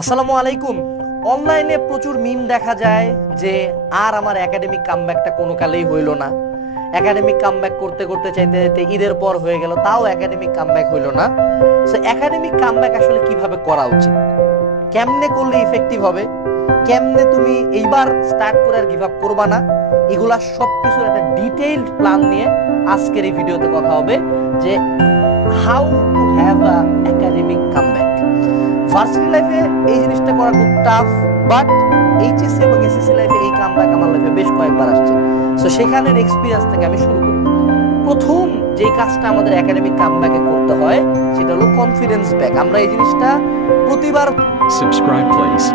আসসালামু আলাইকুম। অনলাইনে প্রচুর মিম দেখা যায় যে আর আমার একাডেমিক কামব্যাকটা কোনো কালেই হইল না। একাডেমিক কামব্যাক করতে করতে চাইতে চাইতে ঈদের পর হয়ে গেল, তাও একাডেমিক কামব্যাক হইল না। সো একাডেমিক কামব্যাক আসলে কিভাবে করা উচিত, কেমনে করলে ইফেক্টিভ হবে, কেমনে তুমি এইবার স্টার্ট করে আর গিভ আপ করবা না, এগুলা সব কিছুর একটা ডিটেইলড প্ল্যান নিয়ে আজকের এই ভিডিওতে কথা হবে যে how to have a academic comeback. Varsity লাইফে এই জিনিসটা করা খুব টাফ, বাট এইচএসসি এবং এসএসসি লাইফে এই কামব্যাক আমার লাইফে বেশ কয়েকবার আসছে। সো সেখানের এক্সপিরিয়েন্স থেকে আমি শুরু করি। প্রথম যে কাজটা আমাদের একাডেমিক কামব্যাকে করতে হয় সেটা হলো কনফিডেন্স ব্যাক। আমরা এই জিনিসটা প্রতিবার Subscribe please.